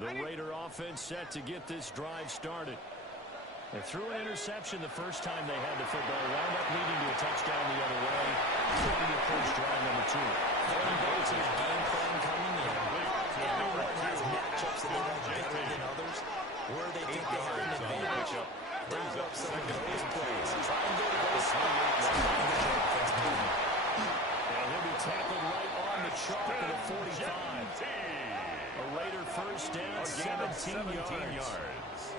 The Raider offense set to get this drive started. They threw an interception the first time they had the football, wound up leading to a touchdown the other way. It'll be a first drive number 2. Everyone knows his game plan coming in. Everyone has matchups that they like better than others, where they think they have an advantage. Dial up some of those plays. Try and go to those spots. And he'll be tackled right on the chalk at the 45. A Raider first down, 17 yards.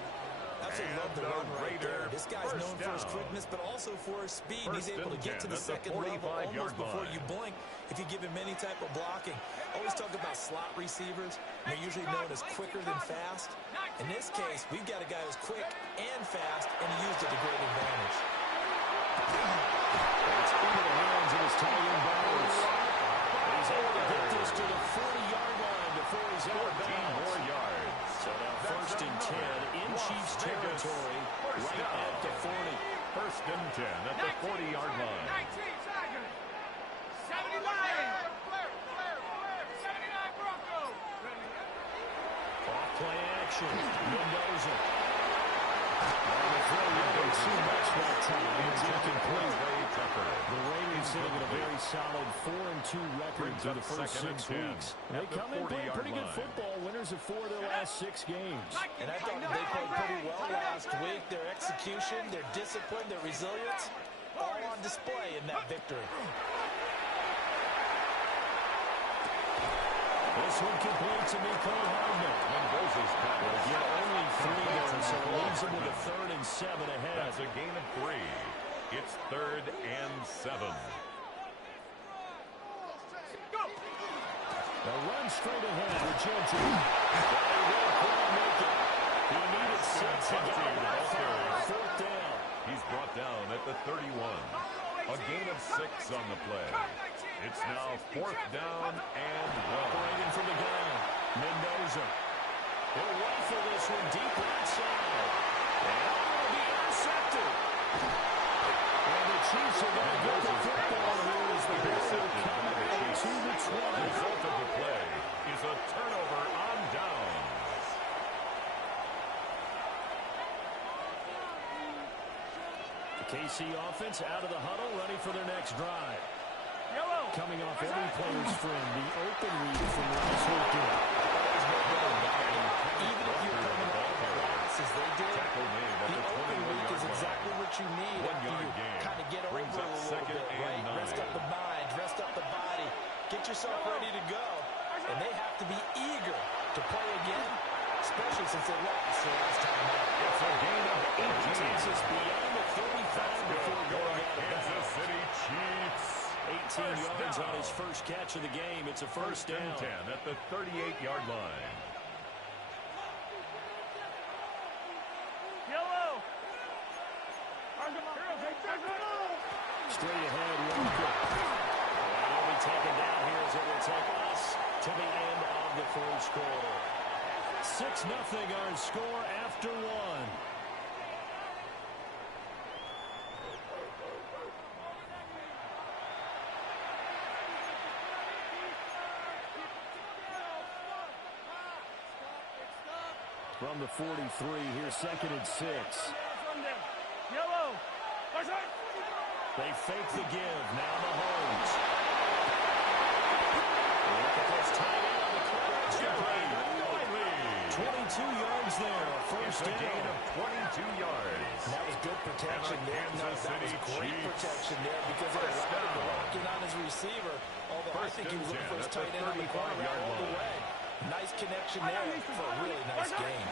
Absolutely love the run right there. This guy's known for his quickness, but also for his speed. He's able to get to the second level almost before you blink if you give him any type of blocking. Always talk about slot receivers. They're usually known as quicker than fast. In this case, we've got a guy who's quick and fast, and he used it to great advantage. It's into the hands of his tight end Bowers. He's able to get this to the 40-yard line before he's out of bounds. 14 more yards. So now first and 10 in Chiefs territory, right at the 40. First and 10 at the 40-yard line. 79 Broncos. Off play action. Mendoza. On the throw, not too much that time. It's incomplete. The Raiders sitting at a very solid 4-2 record through the first 6 weeks. They come in playing pretty good football. Winners of 4 of their last 6 games. And I thought they played pretty well last week. Their execution, their discipline, their resilience, all on display in that victory. This one complete to Mecole Hardman. Mendoza's tackle. Get only 3 there, so it leaves him with a 3rd and 7 ahead. That's a gain of 3. It's 3rd and 7. The run straight ahead with Gentry. He will quite make it. He needed 6 to get it. 4th down. He's brought down at the 31. A gain of 6 on the play. It's now 4th down and 1. Operating from the gun. Mendoza. He'll rifle this one deep right side. And it will be intercepted. And the Chiefs are going to get the football here as the ball will come into the 20. The result of the play is a turnover on downs. The KC offense out of the huddle, ready for their next drive. Coming off every player's friend, the open read from last weekend. Even if you're coming off the blocks as they did, the open week is exactly what you need after you kind of get over a little bit, right? Rest up the mind, rest up the body, get yourself ready to go. And they have to be eager to play again, especially since they lost the last time out. It's a gain of 8. Takes us beyond the 35 before going out of Kansas City Chiefs. 18 yards on his first catch of the game. It's a first down. 10 at the 38-yard line. Straight ahead, Walker. And he'll be taken down here as it will take us to the end of the first quarter. 6-0 our score after 1. From the 43, here's 2nd and 6. They fake the give. Now Mahomes. Look at this tight end on the coverage. 22 yards there. First down. A gain of 22 yards. That was good protection there. No, that was great protection there because it was walking on his receiver. Although I think he was looking for his tight end on the corner all the way. Nice connection there for a really nice game.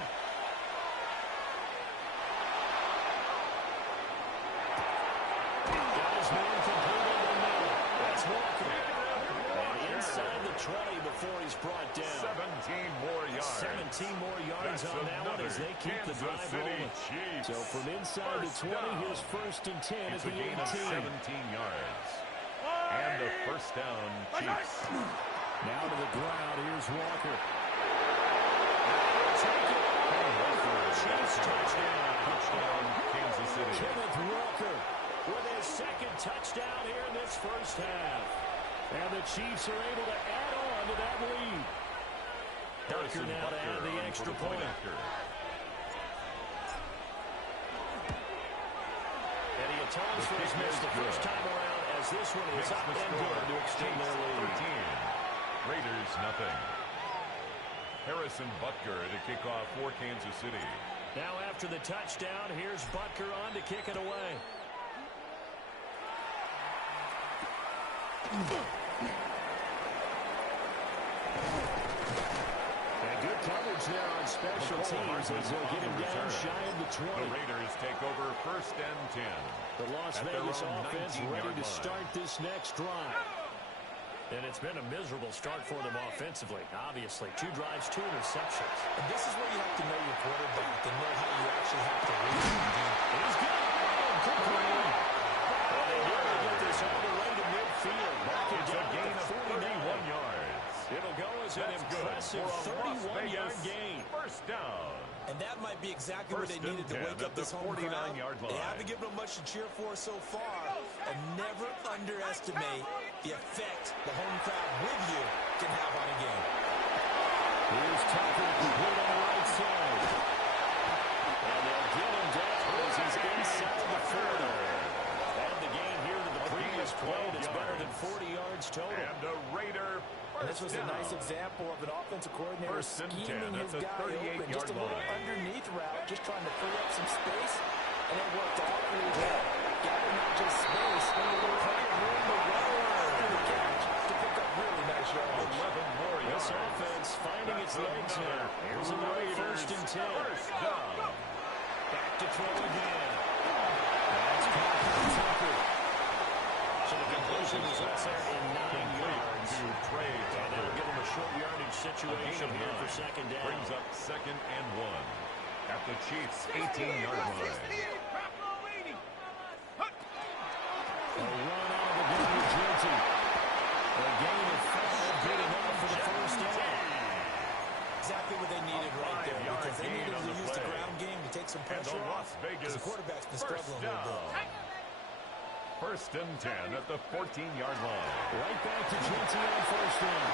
Got his man completed in the middle. That's Walker. And inside the 20 before he's brought down. 17 more yards. 17 more yards on that one as they keep the drive rolling. So from inside the 20, here's 1st and 10 at the 18. 17 yards. And a first down, Chiefs. Now to the ground. Here's Walker. Chiefs touchdown. Touchdown, Kansas City. Kenneth Walker with his 2nd touchdown here in this first half. And the Chiefs are able to add on to that lead. 1st Butker now to add the extra point. And he atones for his miss the first time around, as this one is up and good to extend their lead. 13. Raiders nothing. Harrison Butker to kick off for Kansas City. Now after the touchdown, here's Butker on to kick it away. And good coverage there on special teams as they'll get him down shy of the 20. The Raiders take over 1st and 10. The Las Vegas offense ready to start this next drive. And it's been a miserable start for them offensively. Obviously, 2 drives, 2 interceptions. And this is where you have to know your quarterback and know how you actually have to read him. He's got it quickly. And they get this all the way to midfield. It's a gain of 31 yards. It'll go as an impressive 31-yard gain. First down. And that might be exactly what they needed to wake up this home crowd. They haven't given them much to cheer for so far. And never underestimate the effect the home crowd with you can have on a game. Here's Tucker complete on the right side. And they'll get him down as he's inside the 40. Add the gain here to the previous play. It's better than 40 yards total. And a Raider. And this was a nice example of an offensive coordinator scheming his guy open. Just a little underneath route, just trying to free up some space. And it worked all really well. Gathering not just space, but a little room to roll through the catch to pick up really nice yardage. 11 more yards. This offense finding its legs here. Here's another 1st and 10. First down. Back to throw again. That's caught by Tucker. So the conclusion results there in 9 yards. And that'll give them a short yardage situation here for 2nd down. Brings up 2nd and 1 at the Chiefs' 18-yard line. A run out of the game with Genty. A gain of 5, good enough for the 1st down. Exactly what they needed right there, because they needed to use the ground game to take some pressure off, because the quarterback's been struggling a little bit. 1st and 10 at the 14-yard line. Right back to Genty on 1st down.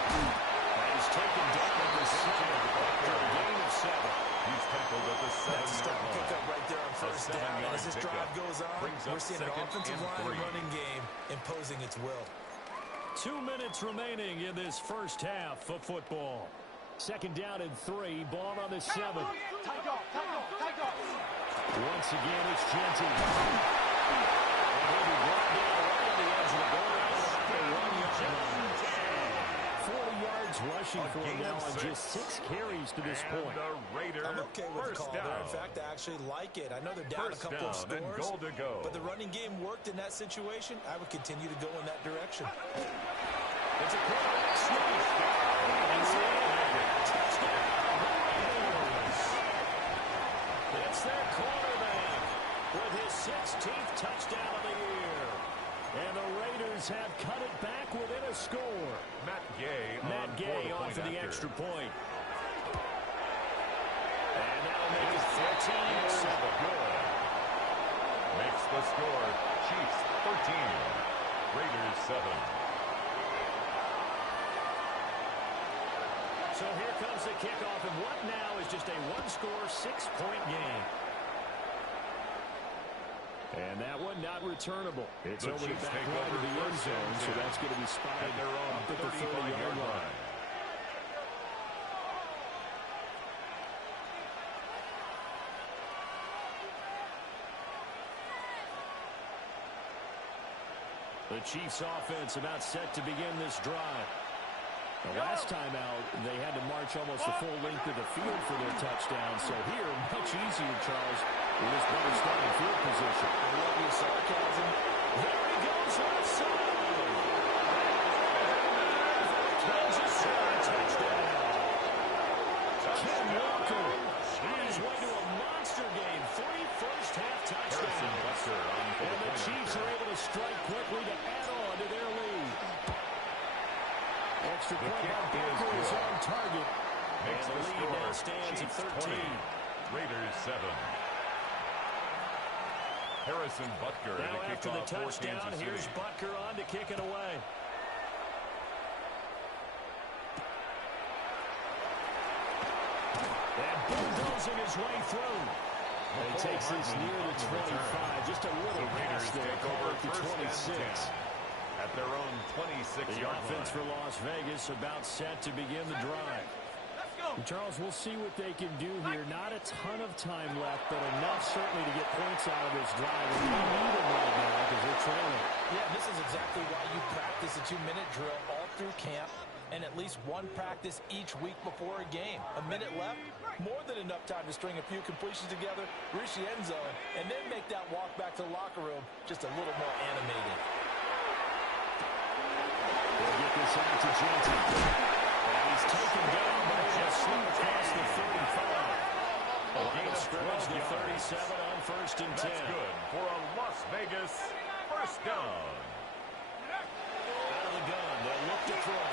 And he's taken down at the 7 after a gain of 7. He's tackled at the 7-yard line. Pick up right there on 1st down. And as this drive goes on, we're seeing an offensive line running game imposing its will. 2 minutes remaining in this first half of football. 2nd down and 3. Ball on the 7. Once again, it's Genty. And he'll be brought down right on the edge of the goal line at the 1-yard line. 40 yards rushing for him now on just 6 carries to this point. I'm okay with the call there. In fact, I actually like it. I know they're down a couple of scores, but the running game worked in that situation. I would continue to go in that direction. It's a quarterback sneak. Touchdown. It's their quarterback with his 16th touchdown of the year. And the Raiders have cut it back within a score. Matt Gay on for the extra point. And that'll make it 14-7. Good. Makes the score Chiefs 13, Raiders 7. So here comes the kickoff, and what now is just a 1-score, 6-point game. And that one not returnable. It's over the back line of the end zone, so that's going to be spotted up at the 30-yard line. The Chiefs offense about set to begin this drive. The last time out, they had to march almost the full length of the field for their touchdown. So here, much easier, Charles, with this better starting field position. I love your sarcasm. There he goes, left side. Kansas City touchdown. Ken Walker on his way to a monster game. 3 first-half touchdowns. And the Chiefs are able to strike quickly to add on to their lead. Extra point by Baker is on target. Makes and the lead now stands at 13. 20, Raiders 7. Harrison Butker Now to after kick the off for touchdown, Kansas City. here's Butker on to kick it away. And bulldozing his way through. He takes this near the 25. Just a little pass there. Call it the 26. At their own 26-yard line. The offense for Las Vegas about set to begin the drive. Charles, we'll see what they can do here. Not a ton of time left, but enough certainly to get points out of this drive. And they need them right now because they're trailing. Yeah, this is exactly why you practice a 2-minute drill all through camp and at least one practice each week before a game. A minute left, more than enough time to string a few completions together, reach the end zone, and then make that walk back to the locker room just a little more animated. They'll get this out to Jensen. And he's taken down, but he'll slip across the 35. A line of scrimmage to 37 on 1st and 10. That's good for a Las Vegas first down. Out of the gun, they'll look to throw.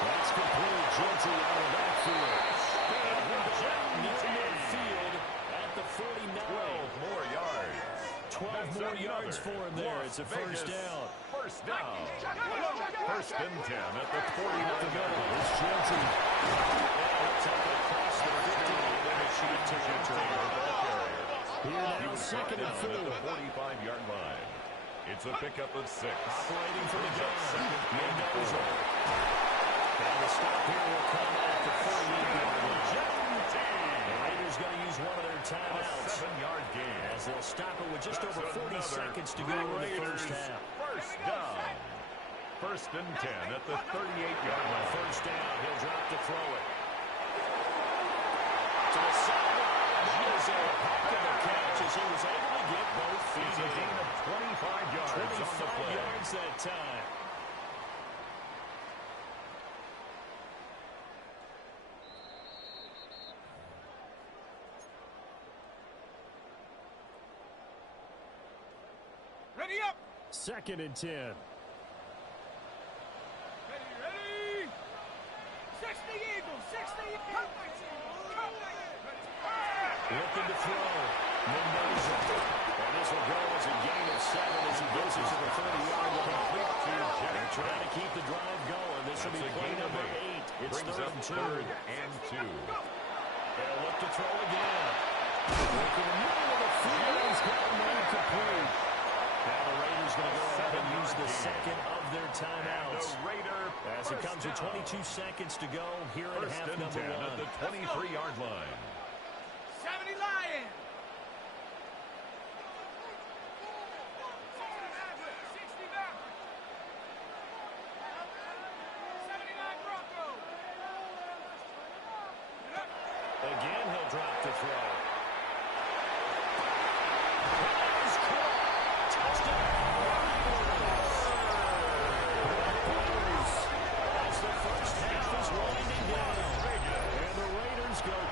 That's complete. Jensen out of the backfield. Near midfield at the 49. 12 more yards. 12 more yards for him there. It's a first down. First down. 1st and 10 at the 49. It's Jensen. He'll take it across the 50. Here now, 2nd and 4 at the 45-yard line. It's a pickup of 6. Operating for the gun. Mendoza. And the stop here will come at the 48-yard line. The Raiders going to use one of their timeouts. 7-yard gain. As they'll stop it with just over 40 seconds to go in the first half. First down. 1st and 10 at the 38-yard line. First down. He'll drop to throw it. To the sideline. That is a heck of a catch as he was able to get both feet. It's a gain of 25 yards on the play. 25 yards that time. Ready up. 2nd and 10. Ready. 60 Eagles. 60. Looking to throw. Mendoza. And this will go as a gain of 7 as he goes into the 30-yard line. They're trying to keep the drive going. This will be play number 8. It's Brings 3rd up and 2. 3rd and 2. They'll look to throw again. Looking in the middle of the field. He's got him incomplete. Now the Raiders going to go ahead and use the second of their timeouts. As it comes with 22 seconds to go here in half number 1. At the 23-yard line. 70 Lions. 60 Mavericks. 79 Broncos. Again, he'll drop to throw.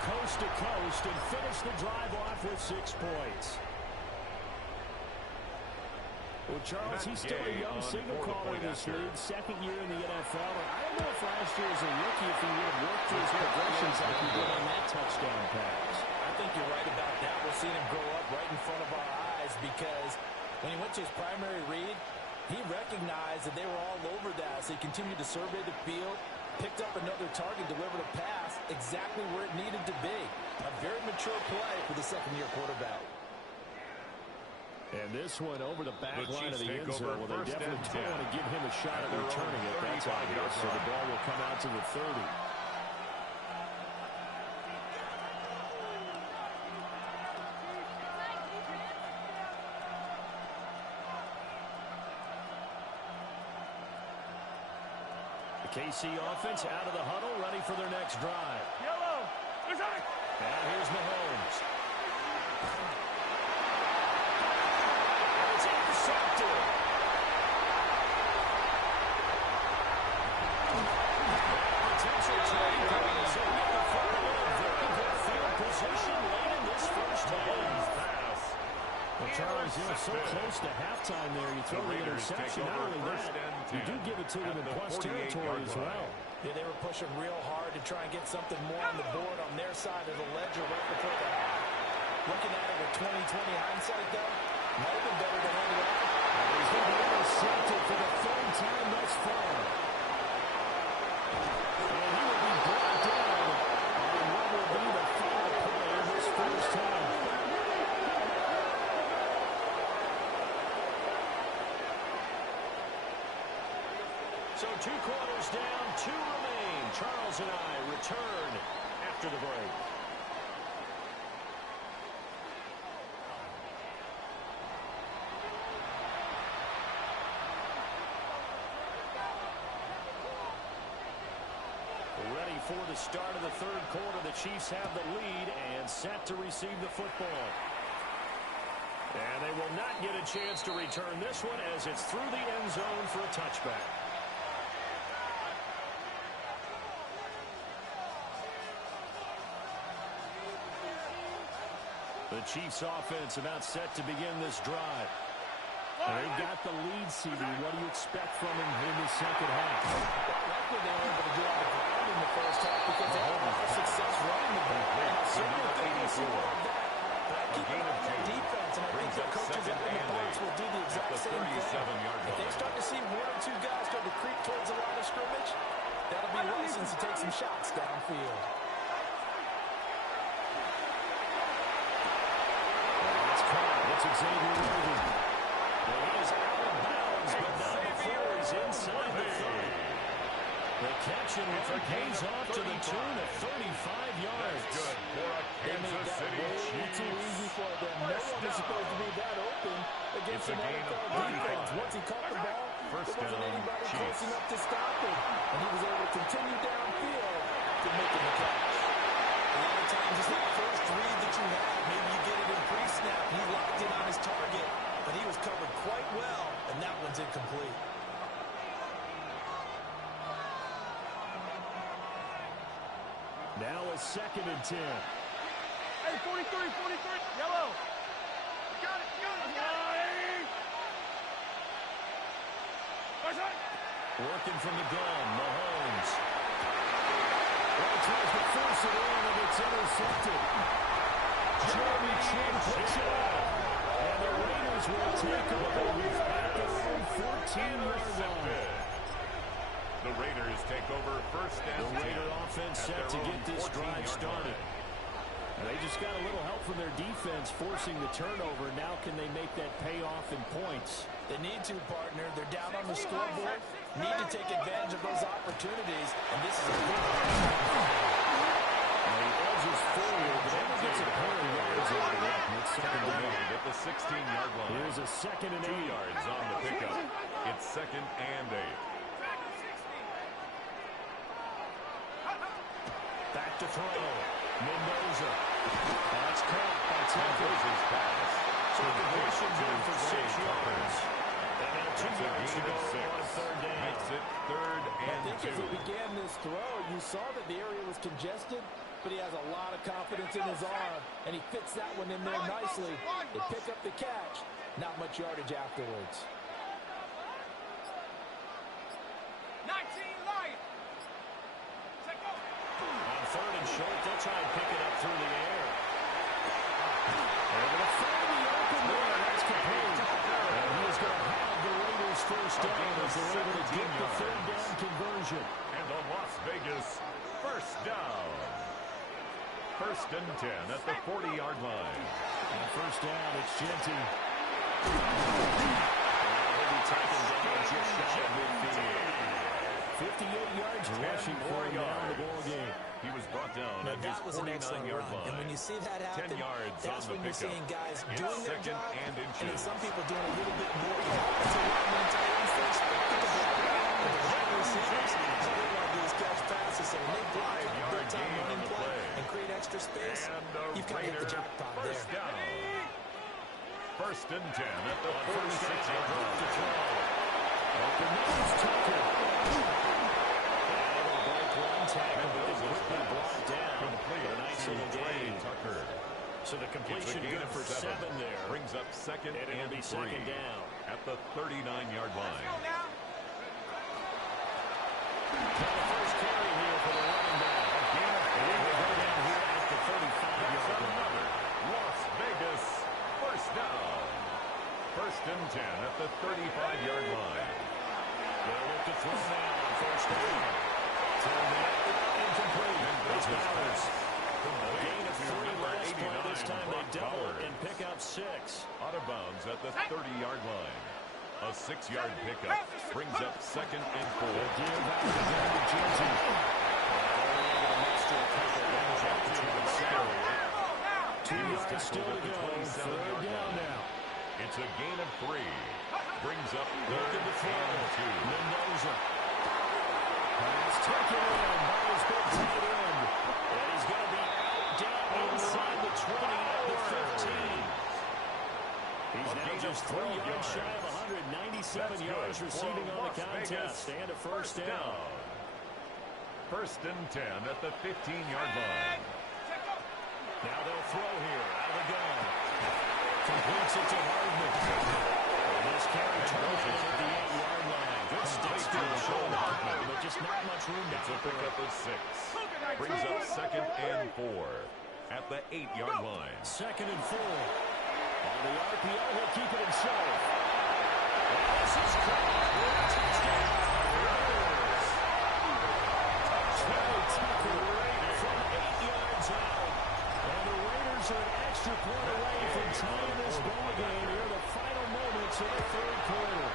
Coast to coast and finish the drive off with 6 points. Well, Charles, he's still a young signal caller in this league, 2nd year in the NFL. And I don't know if last year as a rookie if he would have worked through his progressions like he did on that touchdown pass. I think you're right about that. We're seeing him grow up right in front of our eyes because when he went to his primary read, he recognized that they were all over that. So he continued to survey the field, picked up another target, delivered a pass exactly where it needed to be. A very mature play for the 2nd-year quarterback. And this one over the back line of the end over zone. Well, they definitely don't want to give him a shot at returning it. That's obvious. So the ball will come out to the 30. The KC offense out of the huddle, ready for their next drive. Yellow. Now here's Mahomes. And it's intercepted. Potential trade pass. Very good field position late in this first half. Well, Charles, so close to halftime there. You throw the interception. Not only that, you do give it to them in plus territory as well. Yeah, they were pushing real hard to try and get something more on the board on their side of the ledger right before the half. Looking at it with 20/20 hindsight, though, might have been better to hand it off. He's going to be intercepted for the 3rd time thus far. And he will be brought down on what will be So 2 quarters down, 2 remain. Charles and I return after the break. Ready for the start of the 3rd quarter. The Chiefs have the lead and set to receive the football. And they will not get a chance to return this one as it's through the end zone for a touchback. The Chiefs offense about set to begin this drive. They've got the lead, CD. What do you expect from him in the second half? Likely they were able to do a lot of ground in the first half because they had a lot of success running the ball. And I certainly think we'll see more of that. But I keep an eye on that defense, and I think their coaches out in the box will do the exact same thing. If they start to see 1 or 2 guys start to creep towards the line of scrimmage, that'll be license to take some shots downfield. That's caught. That's Xavier Worthy. Well, he is out of bounds, but not before he's inside the 30. The catch and run pays off to the tune of 35 yards. Good for a Kansas City Chiefs. Too easy for them. No one is supposed to be that open against an NFL defense. Once he caught the ball, there wasn't anybody close enough to stop him. And he was able to continue downfield to make him a catch. A lot of times it's that first read that you have. Maybe you get it in pre-snap. He locked in on his target, but he was covered quite well, and that one's incomplete. Now a 2nd and 10. Hey, 43, 43. Yellow. You got it, you got it, you got it. Working from the gun, Mahomes. Well, he tries to force it in, and it's intercepted. Jeremy Chin puts it out. And the Raiders will take over with at their own 14-yard line. The Raiders take over first and 10. The Raider offense set to get this drive started. They just got a little help from their defense forcing the turnover. Now can they make that pay off in points? They need to, partner. They're down on the scoreboard. Need to take advantage of those opportunities. And this is a good He edges forward, but never gets a pair of yards out of it. It's second down. At the 16-yard line. Here's a 2nd and 8. 2 yards on the pickup. It's 2nd and 8. Back to throw. Mendoza. That's caught by Tucker. Pass. So the conversion good for 6 yards. And now 2 yards to go on 3rd down. Makes it 3rd I and think 2. as he began this throw, you saw that the area was congested, but he has a lot of confidence in his arm, and he fits that one in there nicely. They pick up the catch. Not much yardage afterwards. 19 Lions. Set go. On 3rd and short, they'll try and pick it up through the air. They're going to find the open there. That's complete. And he is going to have the Raiders first down as they're able to get the 3rd down conversion. And the Las Vegas first down. 1st and 10 at the 40-yard line. And first down, it's Genty. He'll be taken down just shy of midfield. 58 yards rushing for him now in the ball game. He was brought down Now, at that was his an excellent 49-yard run. line. And when you see that happen, 10 yards that's on the when you're pickup. seeing guys It's doing their 2nd job, and and then inches. some people doing a little bit more. It's a lot of tight ends that expected to block. But the wide receivers, all they want to do is catch passes. So when they block on a big-time running play and create extra space, And the you've got to hit the Raider jackpot first there. down. 1st and 10 at the 46-yard line. Open nose, Tucker. Able to break one tackle, but then quickly blocked down. Complete. A nice little gain. Tucker. So the completion It's a gain good of for 7 there. Brings up 2nd And it'll and be 3 2nd down. at the 39-yard line. Go now. Now the first carry here for the running back. And he will go down here at the 35-yard line. Another Las Vegas first down. 1st and 10 at the 35-yard line. They'll look to throw now on first down. Thrown back, incomplete. It's Bowers. A gain of 3 last play. This time they double it and pick up 6. Out of bounds at the 30-yard line. A 6-yard pickup brings up 2nd and 4. Two yards still to go. 3rd down now. It's a gain of 3. Brings up 3rd and 2. Mendoza. Pass taken in by his big tight end. And he's going to be down inside the 20 at the 15. He's now just 3 yards shy of 197 yards receiving on the contest. And a first down. 1st and 10 at the 15-yard line. Now they'll throw here out of the gun. Completes it to Hardman. And this carry targeted at the 8-yard line. Good sticks to the shoulder, but just not much room to It's a pickup of 6. Brings up 2nd and 4 at the 8-yard line. 2nd and 4. On the RPO, he'll keep it himself. And this is caught. Touchdown. Tackle from 8 yards out. And the Raiders are an extra point away from tying this ball game here in the final moments of the 3rd quarter.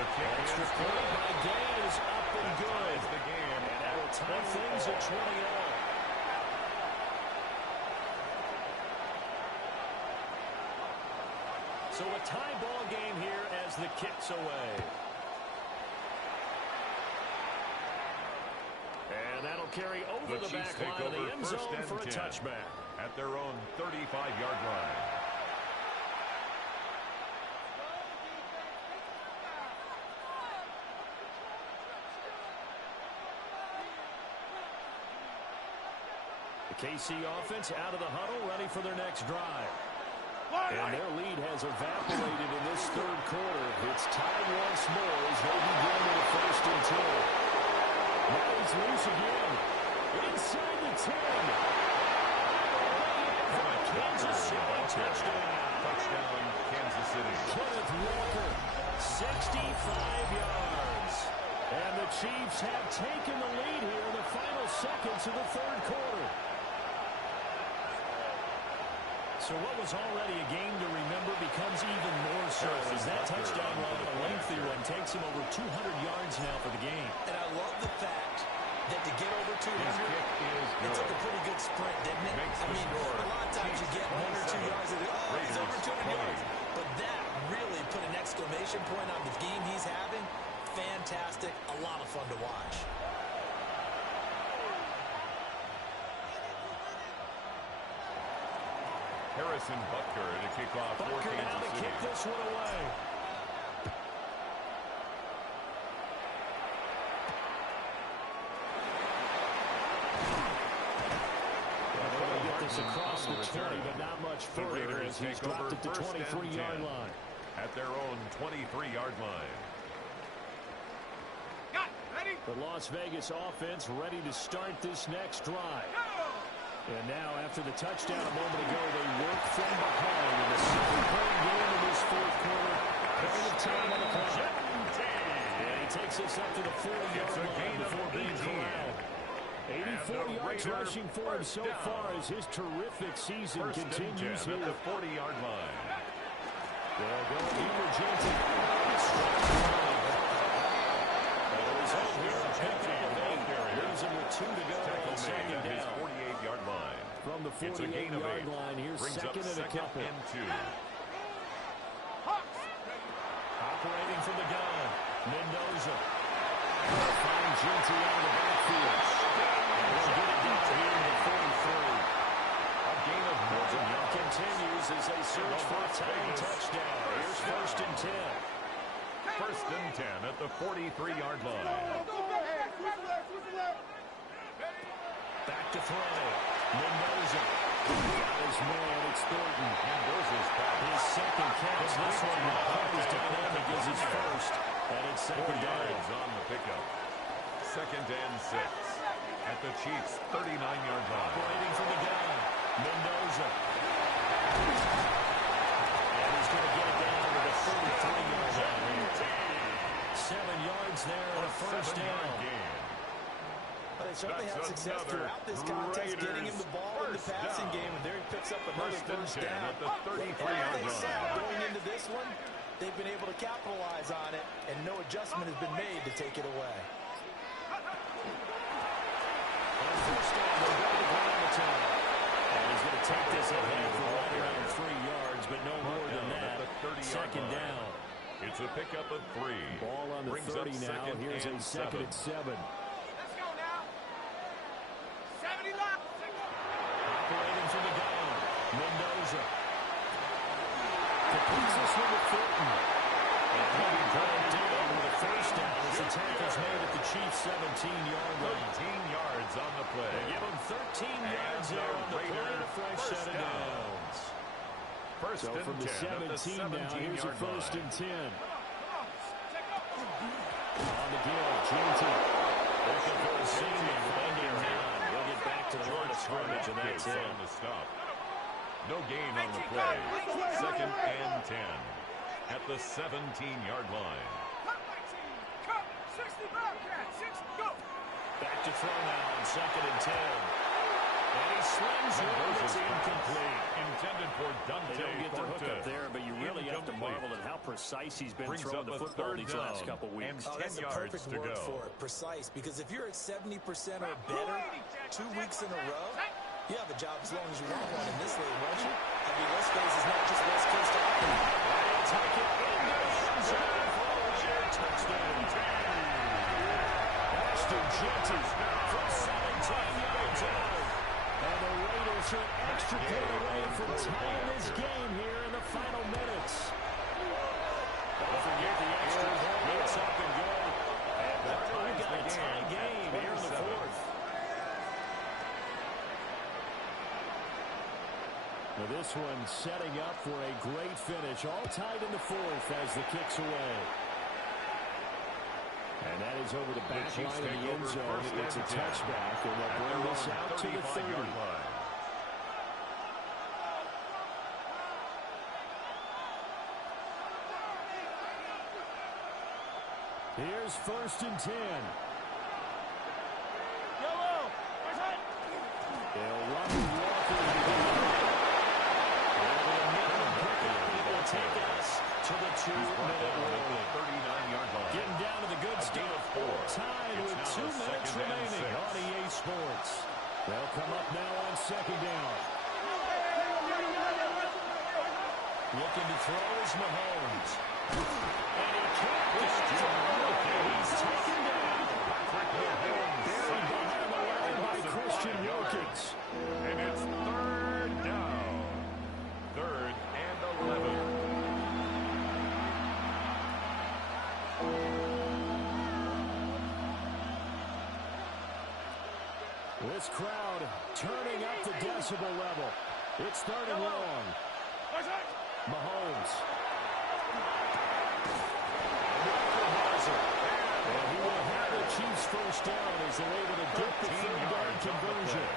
The extra point by Gay is up and good. The game. And that will tie things at 20 all. So a tie ball game here as the kick's away. And that'll carry over the back line of the end zone for a touchback. At their own 35-yard line. The KC offense out of the huddle, ready for their next drive. And their lead has evaporated in this 3rd quarter. It's tied once more as they begin with a 1st and 10. Now he's loose again. Inside the 10. Kansas City touchdown. Touchdown, Kansas City. Kenneth Walker, 65 yards. And the Chiefs have taken the lead here in the final seconds of the 3rd quarter. So what was already a game to remember becomes even more so as that touchdown run, a lengthy one, takes him over 200 yards now for the game. And I love the fact that to get over 200, it took a pretty good sprint, didn't it? I mean, a lot of times you get 1 or 2 yards and he's over 200 yards. But that really put an exclamation point on the game he's having. Fantastic. A lot of fun to watch. Harrison Butker to kick off for Butker now Kansas to City. kick this one away. Across the 20, but not much further as he's dropped at the 23-yard line. At their own 23-yard line. The Las Vegas offense ready to start this next drive. And now, after the touchdown a moment ago, they work from behind in the 7-point game in this 4th quarter. Plenty of time on the clock. And he takes us up to the 40-yard line before being corralled. 84 yards rushing for him so far as his terrific season continues here. At the 40-yard line. They'll go Emergency. Leaves him with 2 to go on 2nd down. 48-yard line. From the 48-yard line, here's 2nd and a couple. And 2. Operating from the gun, Mendoza. Finding Genty out of the backfield. And they'll get it down here to the 43. A gain of more than continues as they search for a tying touchdown. Here's 1st and 10. 1st and 10 at the 43-yard line. Back to throw. Mendoza. Got his man. It's Thornton. Mendoza's back. His 2nd catch. This one not as dynamic as his 1st. And it's 2nd down. On the pickup. 2nd and 6 at the Chiefs' 39-yard line. Operating from the gun. Mendoza. And he's going to get it down to the 33-yard line. 7 yards there and a 1st down. But they certainly had success throughout this contest, getting him the ball in the passing game, and there he picks up another 1st down. At the 33-yard line. Going into this one, they've been able to capitalize on it, and no adjustment has been made to take it away. On first down, they'll go to the ground attack. And he's going to take this ahead for right around 3 yards, but no more than that. Second down. It's a pickup of 3. Ball on the 30 now. Here's a second and 7. Let's go now. 70 left. Operating from the gun. Mendoza. Completes this one to Thornton. And he'll be brought down with a first down as the tackle's made at the Chiefs' 17-yard line. 13 yards on the play. They give him 13 yards there on the play and a fresh set of downs. So from the 17 now, here's a first and 10. On the give, Genty. Looking for a safety, finding none. We'll get back to the line of scrimmage, and that's it. On the stop. No gain on the play. Second and 10 at the 17-yard line. Cut 60 Bobcats. 6, go. Back to throw now on second and 10. And he slings it, and it's incomplete. Intended for Dante. They don't get the hook up there, but you really have to marvel at how precise he's been throwing the football these last couple weeks. Oh, that's the perfect word for it, precise. Because if you're at 70% or better 2 weeks in a row, you have a job as long as you want one in this league, won't you? I mean, West Coast is not just West Coast hockey. Take it in the end zone for a touchdown. Ashton Genty from 17 yards out. And the Raiders are an extra point away from tying this game here in the final minutes. Don't forget the extra point. It's up and good. And we've got a tie game here in the fourth. Now this one setting up for a great finish. All tied in the fourth as the kick's away. And that is over the back line of the end zone. It's a touchback, and they'll bring this out to the 30. Here's first and 10. Yellow. They'll run and walk in the beginning. It will take us to the 2-minute warning. 39-yard line. Getting down to the good stuff. Tied with 2 minutes remaining on EA Sports. They'll come up now on second down. Looking to throw is Mahomes. And he can't get it to He's taken down. Buried behind the line by Christian Wilkins. And it's third down. Third and 11. This crowd turning up the decibel level. It's third and long. Mahomes. And he will have the Chiefs first down as they're able to get the third down conversion.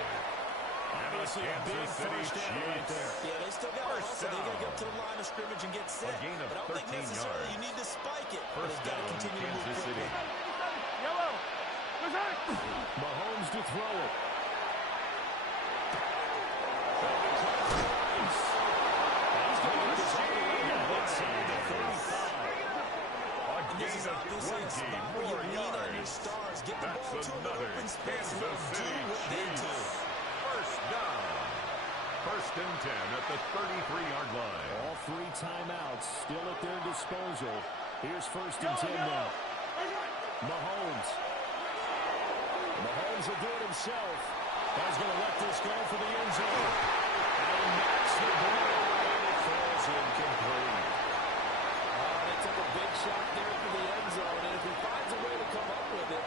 Obviously a big first down right there. Yeah, they still got to hustle. They got to get up to the line of scrimmage and get set. But I don't think necessarily you need to spike it. But they've got to continue to move quickly. Yellow. Mahomes to throw it. This is about where you lean on your stars. Get the ball to an open space and do what they do. First down. First and 10 at the 33-yard line. All 3 timeouts still at their disposal. Here's first and 10 now. Mahomes. Mahomes will do it himself. He's going to let this go for the end zone. And that's the ball. It falls incomplete. They took a big shot there for the end zone, and if he finds a way to come up with it,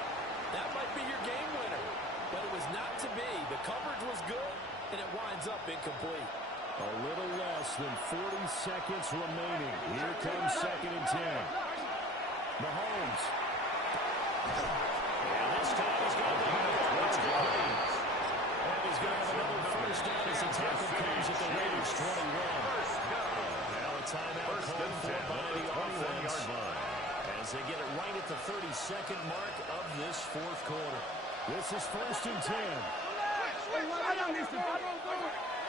that might be your game winner. But it was not to be. The coverage was good, and it winds up incomplete. A little less than 40 seconds remaining. Here comes second and 10. Mahomes. And this time he's going to be incomplete. And he's going to have another first down as the tackle comes at the Raiders' 21. Now a timeout called for by the offense as they get it right at the 32nd mark of this fourth quarter. This is first and 10.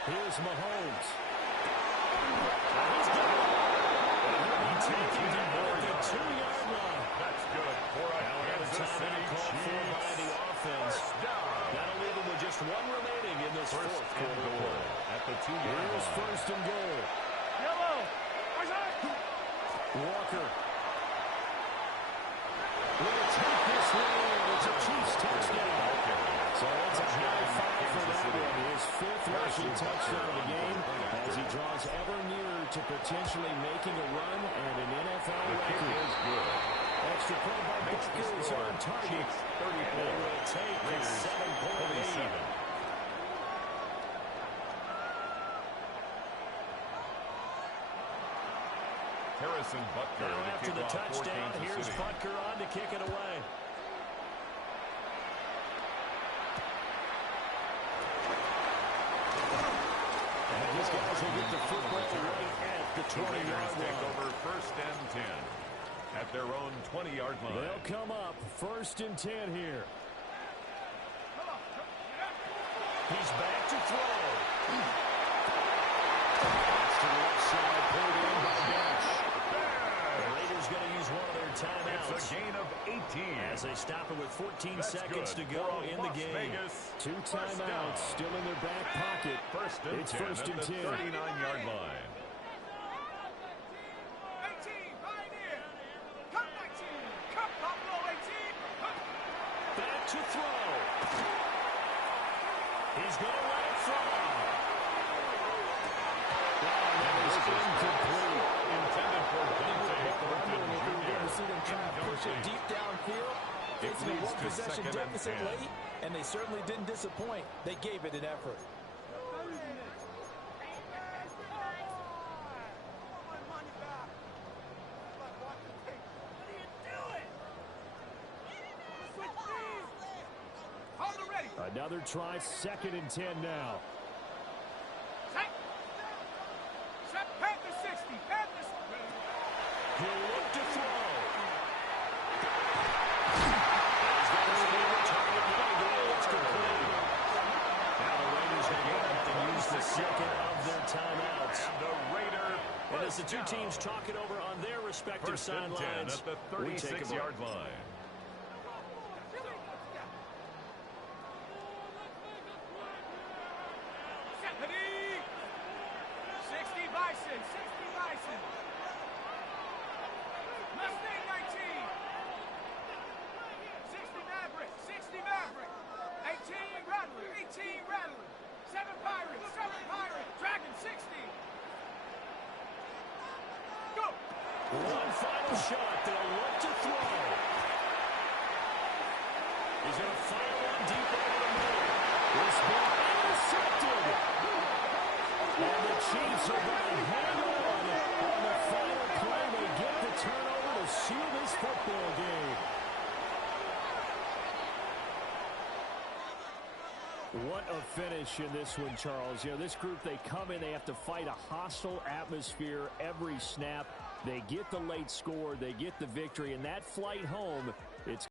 Here's Mahomes. He's got it. He taken at the 2-yard line. That's good for a Kansas City Chiefs. By the offense. That'll leave them with just one remaining in this fourth quarter. At the 2-yard line. Here's first and goal. Yellow. Walker. Will take this lead. It's a Chiefs touchdown. So it's a high five for that one. His fifth rushing touchdown of the game as he draws ever nearer to potentially making a run and an NFL record. Is good. Extra point by Buckers on target. 34. They will take a 7-point lead. Harrison Butker Now after the touchdown, here's City. Butker on to kick it away. And these guys will get the football right at the 20-yard Take line. over first and 10 at their own 20-yard line. They'll come up first and 10 here. He's back to throw. That's to the left side, pulled in by Dash. The Raiders going to use one of their timeouts. It's a gain of 18. As they stop it with 14 That's seconds to good go for in the Las game. Vegas. 2 timeouts still in their back pocket. First and It's 10 first and at the 10. 39-yard line. 18, Pioneer. Come 19. Come Buffalo 18. Back to throw. He's going to let it fly. That is incomplete. Intended for Dante Thornton Jr. See them trying to push it Incomplete. deep downfield. It Facing a leads to one-possession second and deficit 10. late, and they certainly didn't disappoint. They gave it an effort. Another try, second and 10 now. Set. Set. Panther 60. Panthers. He'll look to throw. Now the Raiders going to go ahead and use the second of their timeouts. And the Raider. And as the two teams talk it over on their respective First and 10 sidelines, at the we take a break. 36-yard line. Ready. 60 Bison. 60 Bison. Mustang 19. 60 Maverick. 60 Maverick. 18 Rattler. 18 Rattler. 7 Pirates. 7 Pirates. Dragon 60. Go. One final shot. They'll look to throw. He's going to fire one deep over the middle. This ball intercepted. And the Chiefs are going to hang on the final play. They get the turnover to seal this football game. What a finish in this one, Charles. You know, this group, they come in, they have to fight a hostile atmosphere every snap. They get the late score, they get the victory, and that flight home